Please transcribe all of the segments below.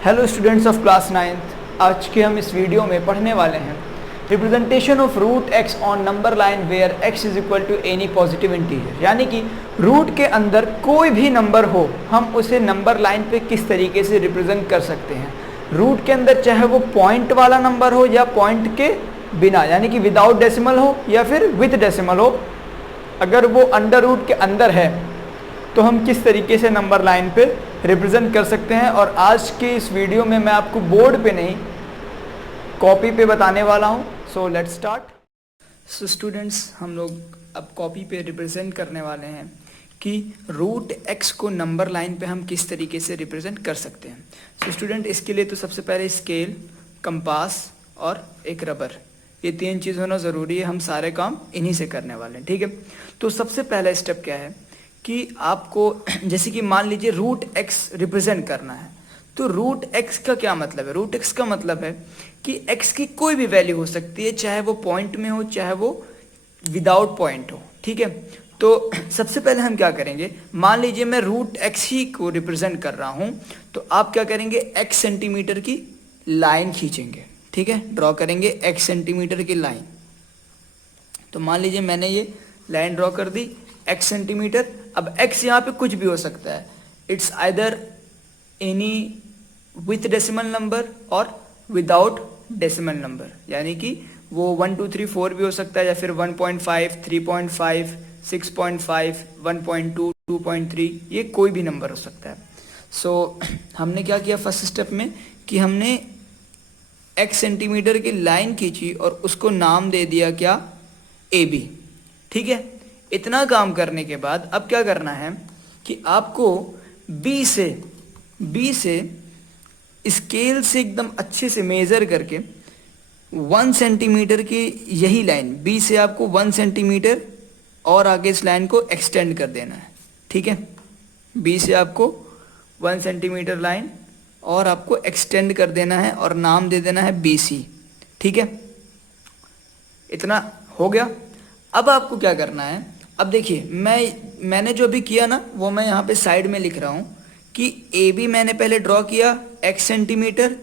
Hello students of class 9th। आज के हम इस वीडियो में पढ़ने वाले हैं representation of root X on number line where X is equal to any positive integer, यानी कि रूट के अंदर कोई भी नंबर हो हम उसे नंबर लाइन पे किस तरीके से रिप्रेजेंट कर सकते हैं। रूट के अंदर चाहे वो पॉइंट वाला नंबर हो या पॉइंट के बिना, यानी कि विदाउट डेसिमल हो या फिर विथ डेसिमल हो, अगर वो अंडर रूट के अंदर है तो हम किस तरीके से नंबर लाइन पे रिप्रेजेंट कर सकते हैं। और आज के इस वीडियो में मैं आपको बोर्ड पे नहीं कॉपी पे बताने वाला हूँ। So let's start. So students, हम लोग अब कॉपी पे रिप्रेजेंट करने वाले हैं कि रूट एक्स को नंबर लाइन पे हम किस तरीके से रिप्रेजेंट कर सकते हैं। सो स्टूडेंट, इसके लिए तो सबसे पहले स्केल, कंपास और एक रबर, ये तीन चीज़ होना ज़रूरी है। हम सारे काम इन्हीं से करने वाले हैं, ठीक है। तो सबसे पहला स्टेप क्या है कि आपको जैसे कि मान लीजिए रूट एक्स रिप्रेजेंट करना है, तो रूट एक्स का क्या मतलब है? रूट एक्स का मतलब है कि एक्स की कोई भी वैल्यू हो सकती है, चाहे वो पॉइंट में हो चाहे वो विदाउट पॉइंट हो, ठीक है। तो सबसे पहले हम क्या करेंगे, मान लीजिए मैं रूट एक्स ही को रिप्रेजेंट कर रहा हूं, तो आप क्या करेंगे, एक्स सेंटीमीटर की लाइन खींचेंगे, ठीक है। ड्रॉ करेंगे एक्स सेंटीमीटर की लाइन। तो मान लीजिए मैंने ये लाइन ड्रॉ कर दी एक्स सेंटीमीटर। अब एक्स यहाँ पे कुछ भी हो सकता है, it's either any with decimal number और विदाउट डेसिमल नंबर, यानी कि वो 1 2 3 4 भी हो सकता है, या फिर 1.5 3.5 6.5 1.2 2.3, ये कोई भी नंबर हो सकता है। सो हमने क्या किया फर्स्ट स्टेप में कि हमने एक्स सेंटीमीटर की लाइन खींची और उसको नाम दे दिया क्या, ए बी, ठीक है। इतना काम करने के बाद अब क्या करना है कि आपको बी से स्केल से एकदम अच्छे से मेज़र करके 1 सेंटीमीटर की यही लाइन बी से आपको 1 सेंटीमीटर और आगे इस लाइन को एक्सटेंड कर देना है, ठीक है। बी से आपको 1 सेंटीमीटर लाइन और आपको एक्सटेंड कर देना है और नाम दे देना है बी सी, ठीक है। इतना हो गया। अब आपको क्या करना है, अब देखिए मैंने जो भी किया ना वो मैं यहाँ पे साइड में लिख रहा हूँ कि ए बी मैंने पहले ड्रॉ किया एक्स सेंटीमीटर,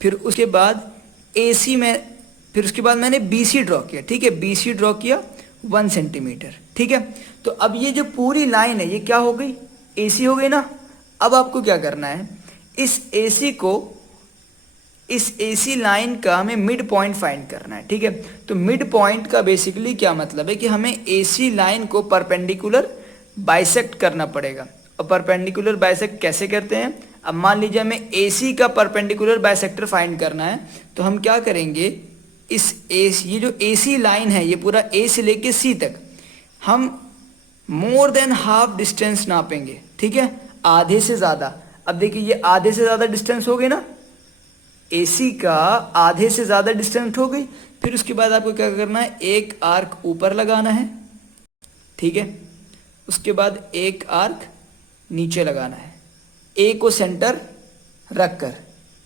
फिर उसके बाद ए सी में, फिर उसके बाद मैंने बी सी ड्रॉ किया, ठीक है। बी सी ड्रॉ किया 1 सेंटीमीटर, ठीक है। तो अब ये जो पूरी लाइन है ये क्या हो गई, ए सी हो गई ना। अब आपको क्या करना है, इस ए सी लाइन का हमें मिड पॉइंट फाइंड करना है, ठीक है। तो मिड पॉइंट का बेसिकली क्या मतलब है कि हमें ए सी लाइन को परपेंडिकुलर बाइसेक्ट करना पड़ेगा। और परपेंडिकुलर बाइसेक्ट कैसे करते हैं, अब मान लीजिए हमें ए सी का परपेंडिकुलर बाइसेक्टर फाइंड करना है, तो हम क्या करेंगे, ये जो ए सी लाइन है ये पूरा ए से लेके सी तक हम मोर देन हाफ डिस्टेंस नापेंगे, ठीक है, आधे से ज़्यादा। अब देखिए ये आधे से ज़्यादा डिस्टेंस हो गई ना, AC का आधे से ज़्यादा डिस्टेंस हो गई। फिर उसके बाद आपको क्या करना है, एक आर्क ऊपर लगाना है, ठीक है। उसके बाद एक आर्क नीचे लगाना है, A को सेंटर रखकर,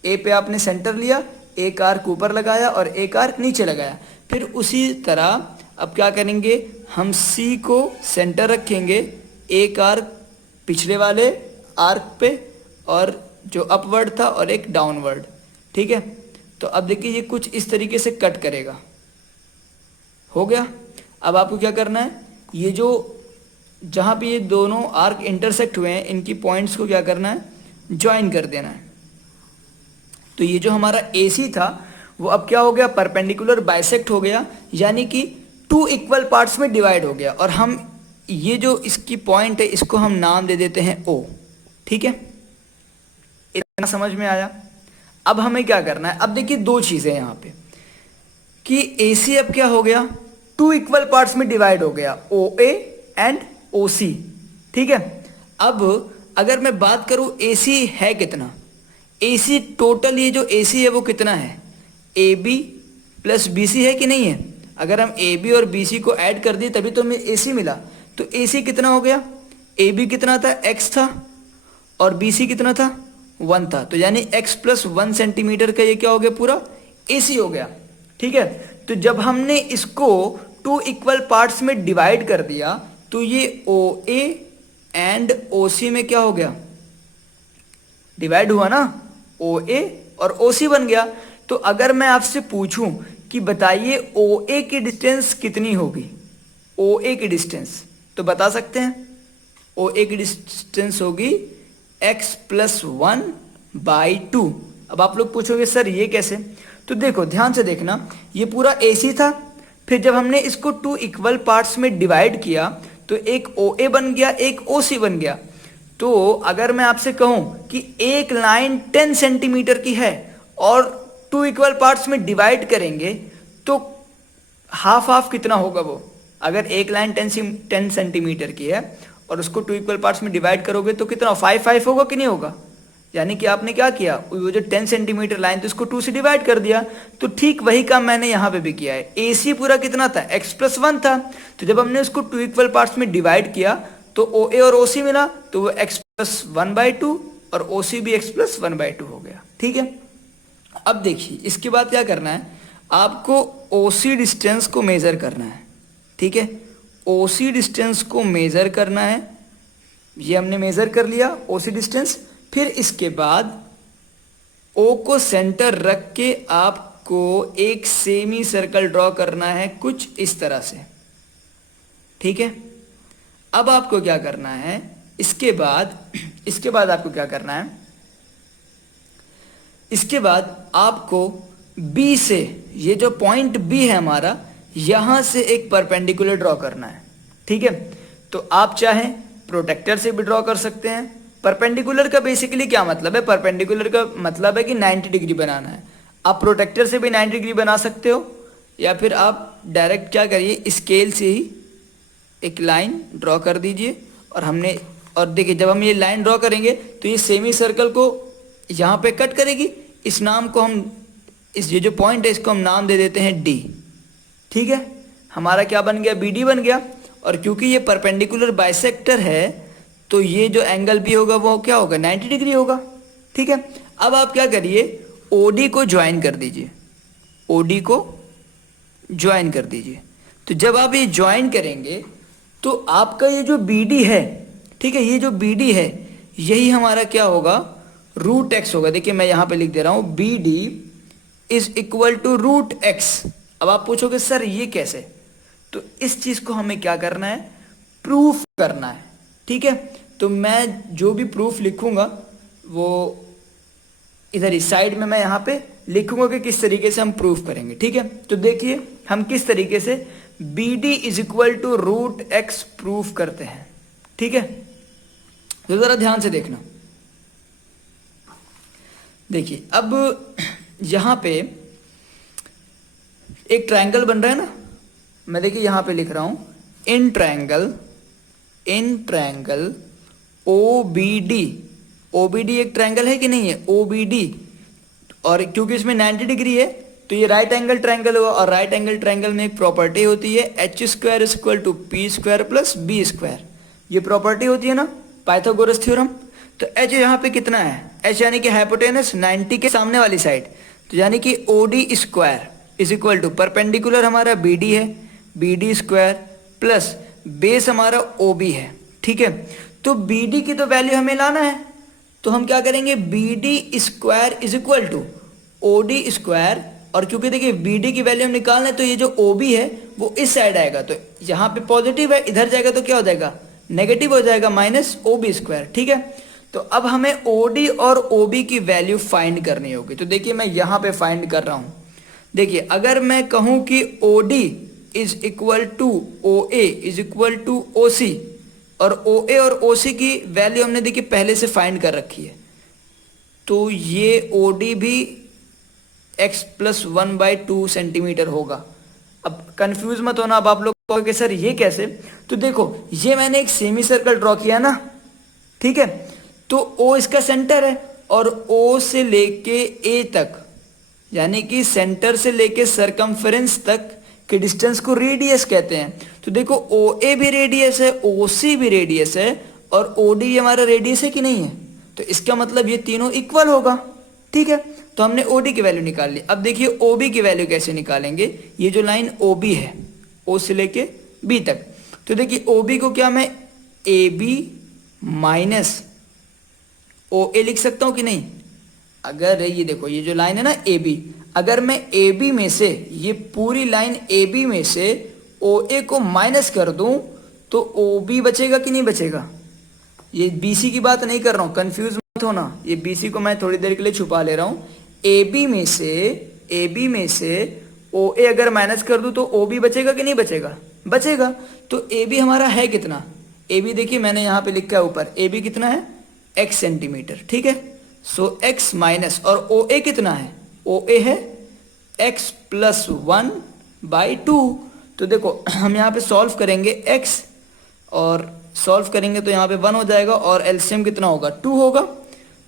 A पे आपने सेंटर लिया, एक आर्क ऊपर लगाया और एक आर्क नीचे लगाया। फिर उसी तरह अब क्या करेंगे, हम C को सेंटर रखेंगे, एक आर्क पिछले वाले आर्क पे और जो अपवर्ड था और एक डाउनवर्ड, ठीक है। तो अब देखिए ये कुछ इस तरीके से कट करेगा, हो गया। अब आपको क्या करना है, ये जो जहाँ पे ये दोनों आर्क इंटरसेक्ट हुए हैं इनकी पॉइंट्स को क्या करना है, ज्वाइन कर देना है। तो ये जो हमारा AC था वो अब क्या हो गया, परपेंडिकुलर बाइसेक्ट हो गया, यानी कि 2 इक्वल पार्ट्स में डिवाइड हो गया। और हम ये जो इसकी पॉइंट है इसको हम नाम दे देते हैं O, ठीक है। इतना समझ में आया। अब हमें क्या करना है, अब देखिए दो चीजें यहाँ पे कि AC अब क्या हो गया, 2 इक्वल पार्ट्स में डिवाइड हो गया, OA एंड OC, ठीक है। अब अगर मैं बात करूं AC है कितना, AC टोटल ये जो AC है वो कितना है, AB प्लस BC है कि नहीं है। अगर हम AB और BC को ऐड कर दिए तभी तो हमें AC मिला। तो AC कितना हो गया, AB कितना था, X था, और BC कितना था, 1 था। तो यानी x प्लस 1 सेंटीमीटर का ये क्या हो गया, पूरा AC हो गया, ठीक है। तो जब हमने इसको 2 इक्वल पार्ट्स में डिवाइड कर दिया तो ये OA एंड OC में क्या हो गया, डिवाइड हुआ ना। ओ ए और ओ सी बन गया। तो अगर मैं आपसे पूछूं कि बताइए ओ ए की डिस्टेंस कितनी होगी, ओ ए की डिस्टेंस, तो बता सकते हैं ओ ए की डिस्टेंस होगी x प्लस 1/2। अब आप लोग पूछोगे सर ये कैसे, तो देखो ध्यान से देखना, ये पूरा AC था, फिर जब हमने इसको 2 इक्वल पार्ट्स में डिवाइड किया तो एक OA बन गया, एक OC बन गया। तो अगर मैं आपसे कहूं कि एक लाइन 10 सेंटीमीटर की है और 2 इक्वल पार्ट्स में डिवाइड करेंगे तो हाफ हाफ कितना होगा वो, अगर एक लाइन 10 सेंटीमीटर की है और उसको 2 इक्वल पार्ट्स में डिवाइड करोगे तो कितना 5 होगा कि नहीं होगा। यानी कि आपने क्या किया, वो जो 10 सेंटीमीटर लाइन थी उसको 2 से डिवाइड कर दिया। तो ठीक वही काम मैंने यहाँ पे भी किया है। AC पूरा कितना था, x प्लस 1 था, तो जब हमने उसको 2 इक्वल पार्ट्स में डिवाइड किया तो OA और OC मिला, तो वो x प्लस 1/2 और OC भी x प्लस 1/2 हो गया। ठीक है, अब देखिए इसके बाद क्या करना है, आपको OC डिस्टेंस को मेजर करना है। ठीक है, OC डिस्टेंस को मेजर करना है, ये हमने मेजर कर लिया OC डिस्टेंस। फिर इसके बाद O को सेंटर रख के आपको एक सेमी सर्कल ड्रॉ करना है कुछ इस तरह से। ठीक है, अब आपको क्या करना है, इसके बाद आपको क्या करना है, इसके बाद आपको B से, ये जो पॉइंट B है हमारा, यहां से एक परपेंडिकुलर ड्रॉ करना है। ठीक है, तो आप चाहें प्रोटेक्टर से भी ड्रॉ कर सकते हैं। परपेंडिकुलर का बेसिकली क्या मतलब है, परपेंडिकुलर का मतलब है कि 90 डिग्री बनाना है। आप प्रोटेक्टर से भी 90 डिग्री बना सकते हो, या फिर आप डायरेक्ट क्या करिए, स्केल से ही एक लाइन ड्रॉ कर दीजिए। और देखिए जब हम ये लाइन ड्रॉ करेंगे तो ये सेमी सर्कल को यहाँ पे कट करेगी। इस नाम को हम, ये जो पॉइंट है इसको हम नाम दे देते हैं D। ठीक है, हमारा क्या बन गया, BD बन गया। और क्योंकि ये परपेंडिकुलर बाइसेक्टर है तो ये जो एंगल भी होगा वो क्या होगा, 90 डिग्री होगा। ठीक है, अब आप क्या करिए, OD को ज्वाइन कर दीजिए, OD को ज्वाइन कर दीजिए। तो जब आप ये ज्वाइन करेंगे तो आपका ये जो BD है, ठीक है, ये जो BD है यही हमारा क्या होगा, √x होगा। देखिए मैं यहाँ पे लिख दे रहा हूँ BD is equal to √x। अब आप पूछोगे सर ये कैसे, तो इस चीज को हमें क्या करना है, प्रूफ करना है। ठीक है, तो मैं जो भी प्रूफ लिखूंगा वो इधर इस साइड में मैं यहाँ पे लिखूंगा कि किस तरीके से हम प्रूफ करेंगे। ठीक है, तो देखिए हम किस तरीके से BD is equal to √x proof करते हैं। ठीक है, तो जरा ध्यान से देखना। देखिए अब यहाँ पे एक ट्रायंगल बन रहा है ना, मैं देखिए यहाँ पे लिख रहा हूँ इन ट्रायंगल OBD एक ट्रायंगल है कि नहीं है, OBD, और क्योंकि इसमें 90 डिग्री है तो ये राइट एंगल ट्रायंगल होगा। और राइट एंगल ट्रायंगल में एक प्रॉपर्टी होती है h² = p² + b²। ये प्रॉपर्टी होती है ना पाइथागोरस थ्योरम। तो h यहाँ पे कितना है, h यानी कि हाइपोटेनस 90 के सामने वाली साइड, तो यानी कि OD² is equal to perpendicular हमारा BD है, BD² प्लस बेस हमारा OB है। ठीक है, तो BD की तो वैल्यू हमें लाना है, तो हम क्या करेंगे, BD² is equal to OD²। और क्योंकि देखिए BD की वैल्यू हम निकालना है तो ये जो OB है वो इस साइड आएगा, तो यहाँ पे पॉजिटिव है, इधर जाएगा तो क्या हो जाएगा, नेगेटिव हो जाएगा, -OB²। ठीक है, तो अब हमें OD और OB की वैल्यू फाइंड करनी होगी। तो देखिए मैं यहाँ पे फाइंड कर रहा हूँ। देखिए अगर मैं कहूँ कि OD is equal to OA is equal to OC, और OA और OC की वैल्यू हमने देखिए पहले से फाइंड कर रखी है, तो ये OD भी x प्लस 1/2 सेंटीमीटर होगा। अब कंफ्यूज मत होना, अब आप लोग कहोगे सर ये कैसे, तो देखो ये मैंने एक सेमी सर्कल ड्रॉ किया ना। ठीक है, तो O इसका सेंटर है और O से लेके A तक, यानी कि सेंटर से लेके सरकमफेरेंस तक के डिस्टेंस को रेडियस कहते हैं। तो देखो OA भी रेडियस है, OC भी रेडियस है, और OD हमारा रेडियस है कि नहीं है, तो इसका मतलब ये तीनों इक्वल होगा। ठीक है, तो हमने OD की वैल्यू निकाल ली। अब देखिए OB की वैल्यू कैसे निकालेंगे, ये जो लाइन OB है O से लेके B तक, तो देखिए OB को क्या मैं AB माइनस OA लिख सकता हूँ कि नहीं, अगर ये देखो ये जो लाइन है ना ए बी, अगर मैं ए बी में से ये पूरी लाइन ए बी में से ओ ए को माइनस कर दूं तो ओ बी बचेगा कि नहीं बचेगा? ये बी सी की बात नहीं कर रहा हूँ, कंफ्यूज मत होना, ये बी सी को मैं थोड़ी देर के लिए छुपा ले रहा हूँ। ए बी में से ओ ए अगर माइनस कर दूं तो ओ बी बचेगा कि नहीं बचेगा? बचेगा। तो ए बी हमारा है कितना? ए बी देखिए मैंने यहाँ पे लिखा है ऊपर, ए बी कितना है? x सेंटीमीटर, ठीक है। सो x माइनस, और ओ ए कितना है? ओ ए है x प्लस 1/2। तो देखो हम यहाँ पे सॉल्व करेंगे x, और सॉल्व करेंगे तो यहाँ पे 1 हो जाएगा, और एलसीएम कितना होगा? 2 होगा।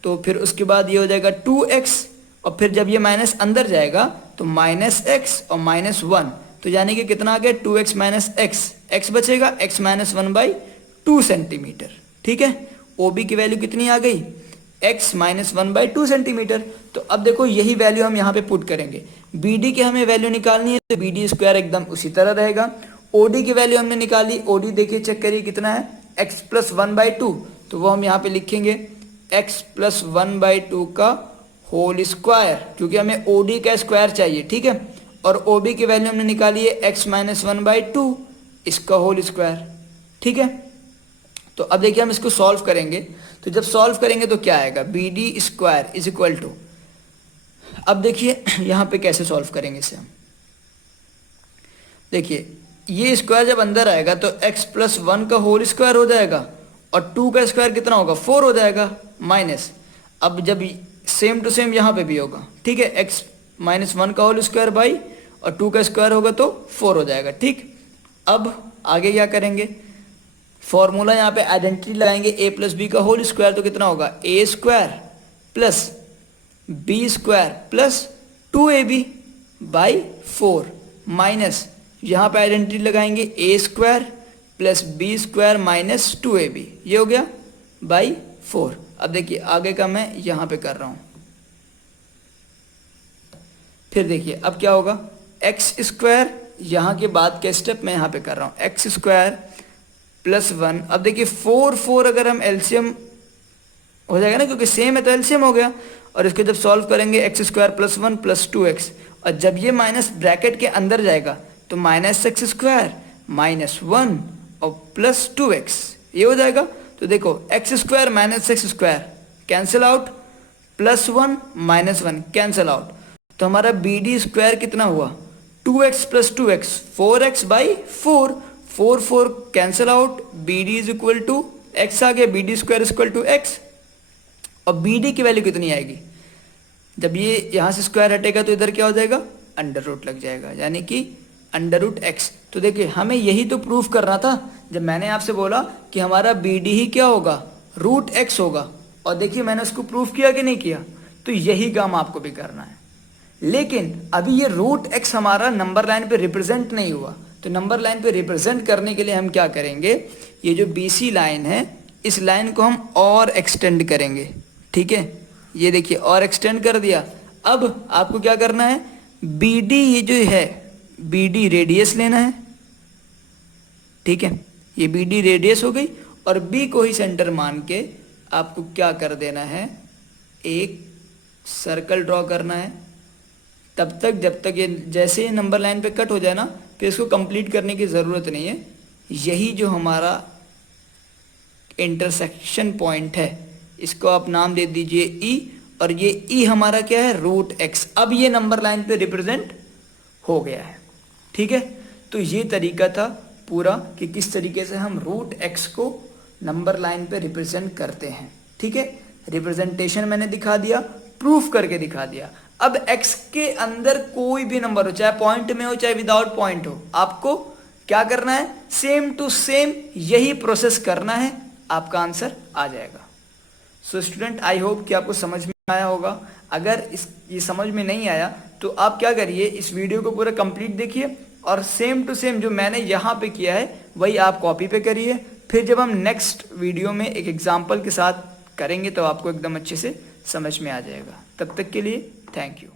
तो फिर उसके बाद ये हो जाएगा 2x, और फिर जब ये माइनस अंदर जाएगा तो -x और -1, तो यानी कि कितना आ गया? 2x माइनस x बचेगा, x माइनस 1/2 सेंटीमीटर, ठीक है। ओ बी की वैल्यू कितनी आ गई? x minus 1/2 centimetre. तो अब देखो यही वैल्यू हम यहाँ पे पुट करेंगे। बी डी की हमें वैल्यू निकालनी है, तो बी डी स्क्वायर एकदम उसी तरह रहेगा। ओ डी की वैल्यू हमने निकाली, ओ डी देखिए चेक करिए कितना है? x प्लस 1/2, तो वो हम यहाँ पे लिखेंगे x प्लस 1/2 का होल स्क्वायर, क्योंकि हमें ओ डी का स्क्वायर चाहिए, ठीक है। और ओ बी की वैल्यू हमने निकाली है x माइनस 1/2, इसका होल स्क्वायर, ठीक है। तो अब देखिए हम इसको सॉल्व करेंगे, तो जब सॉल्व करेंगे तो क्या आएगा? B D square is equal to, अब देखिए यहाँ पे कैसे सॉल्व करेंगे इसे हम। देखिए ये स्क्वायर जब अंदर आएगा तो x प्लस 1 का होल स्क्वायर हो जाएगा, और 2 का स्क्वायर कितना होगा? 4 हो जाएगा, माइनस। अब जब सेम टू सेम यहाँ पे भी होगा, ठीक है, x माइनस 1 का होल स्क्वायर बाई, और 2 का स्क्वायर होगा तो 4 हो जाएगा, ठीक। अब आगे क्या करेंगे? फॉर्मूला यहाँ पे आइडेंटिटी लगाएंगे, a प्लस बी का होल स्क्वायर, तो कितना होगा? a square plus B square plus 2ab by 4, minus यहाँ पे आइडेंटिटी लगाएंगे a square plus B square minus 2ab, ये हो गया बाई 4। अब देखिए आगे का मैं यहाँ पे कर रहा हूँ, फिर देखिए अब क्या होगा? x स्क्वायर, यहाँ के बाद के स्टेप मैं यहाँ पे कर रहा हूँ, x स्क्वायर प्लस 1। अब देखिए 4 अगर हम एलसीएम हो जाएगा ना, क्योंकि सेम है तो एलसीएम हो गया, और इसको जब सॉल्व करेंगे x square plus 1 plus 2x, और जब ये माइनस ब्रैकेट के अंदर जाएगा तो माइनस x स्क्वायर माइनस 1 और प्लस 2x, ये हो जाएगा। तो देखो x square minus x square cancel out, plus 1 minus 1 cancel out, तो हमारा बी डी स्क्वायर कितना हुआ? 2x plus 2x, 4x by 4, 4 cancel out, B D is equal to x आ गया, B D square is equal to x। और B D की value कितनी आएगी? जब ये यहाँ से स्क्वायर हटेगा तो इधर क्या हो जाएगा? अंडर रूट लग जाएगा, यानी कि अंडर रूट एक्स। तो देखिए हमें यही तो प्रूफ करना था, जब मैंने आपसे बोला कि हमारा बी डी ही क्या होगा? रूट एक्स होगा, और देखिए मैंने उसको प्रूफ किया कि नहीं किया? तो यही काम आपको भी करना है। लेकिन अभी ये रूट एक्स हमारा नंबर लाइन पे रिप्रेजेंट नहीं हुआ, तो नंबर लाइन पे रिप्रेजेंट करने के लिए हम क्या करेंगे? ये जो बी सी लाइन है, इस लाइन को हम और एक्सटेंड करेंगे, ठीक है। ये देखिए और एक्सटेंड कर दिया। अब आपको क्या करना है? बी डी, ये जो है बी डी रेडियस लेना है, ठीक है, ये बी डी रेडियस हो गई, और बी को ही सेंटर मान के आपको क्या कर देना है? एक सर्कल ड्रॉ करना है, तब तक जब तक ये जैसे ये नंबर लाइन पे कट हो जाए ना, फिर इसको कंप्लीट करने की ज़रूरत नहीं है। यही जो हमारा इंटरसेक्शन पॉइंट है, इसको आप नाम दे दीजिए ई, और ये ई हमारा क्या है? Root X. अब ये नंबर लाइन पे रिप्रेजेंट हो गया है, ठीक है। तो ये तरीका था पूरा कि किस तरीके से हम रूट एक्स को नंबर लाइन पे रिप्रेजेंट करते हैं, ठीक है। रिप्रेजेंटेशन मैंने दिखा दिया, प्रूफ करके दिखा दिया। अब एक्स के अंदर कोई भी नंबर हो, चाहे पॉइंट में हो चाहे विदाउट पॉइंट हो, आपको क्या करना है? सेम टू सेम यही प्रोसेस करना है, आपका आंसर आ जाएगा। सो स्टूडेंट, आई होप कि आपको समझ में आया होगा। अगर ये समझ में नहीं आया तो आप क्या करिए, इस वीडियो को पूरा कंप्लीट देखिए, और सेम टू सेम जो मैंने यहाँ पे किया है वही आप कॉपी पे करिए। फिर जब हम नेक्स्ट वीडियो में एक एग्जाम्पल के साथ करेंगे तो आपको एकदम अच्छे से समझ में आ जाएगा। तब तक के लिए थैंक यू।